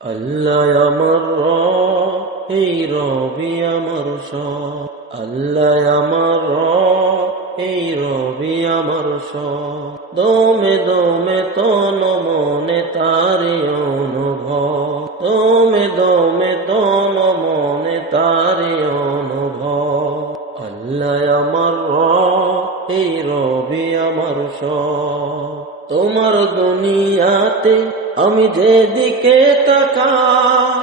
আল্লাহ আমার রব, এই রবি আমার সব। আল্লাহ আমার রব, এই রবি আমার সব। দমে দমে তন মনে তারি অনুভব, দমে দমে তন মনে তারি অনুভব। আল্লাহ আমার রব, এই রবি আমার সব। তোমার দুনিয়াতে আমি যেদিকে তাকাই,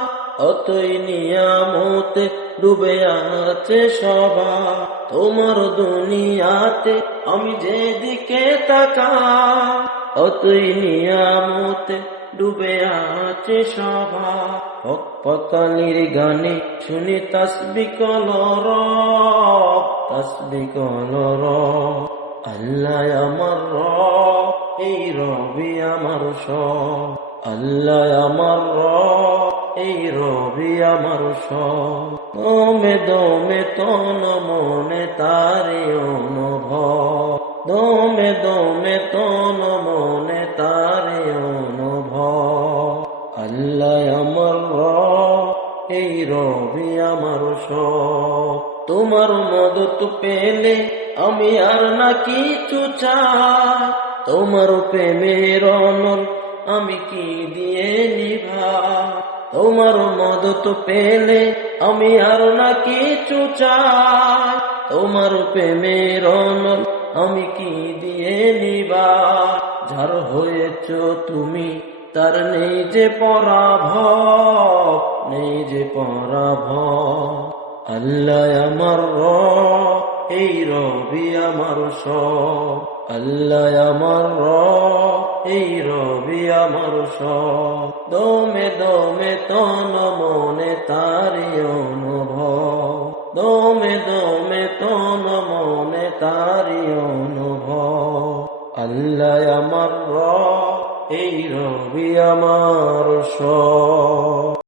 অতই নিয়ামতে ডুবে আছে সবাই। তোমার দুনিয়াতে আমি যেদিকে তাকাই, অতই নিয়ামতে ডুবে আছে সবাই। হক পতালির গানে শুনি তাসবিহ কলরব, তাসবিহ কলরব। আল্লাহ আমার রব, এই রবি আমার সব। আল্লাহ আমার রব, এই রবি আমার সব। দমে দমে তন মনে তারি অনুভব, দমে দমে তন মনে তারি অনুভব। আল্লাহ আমার রব, এই রবি আমার সব। তোমার মদত পেলে আমি আর না কিছু চাই, তোমার প্রেমের অনল আমি কি দিয়ে নিভাই। তোমার মদত পেলে আমি আর না কিছু চাই, তোমার প্রেমের অনল আমি কি দিয়ে নিভাই। যার হয়েছ তুমি তার নেই যে পরাভব, নেই যে পরাভব। আল্লাহ আমার রব, এই রবি আমার সব। আল্লাহ আমার রব, এই রবি আমার সব। দমে দমে তন মনে তারি অনুভব, দমে দমে তন মনে তারি অনুভব। আল্লাহ আমার রব, এই রবি আমার সব।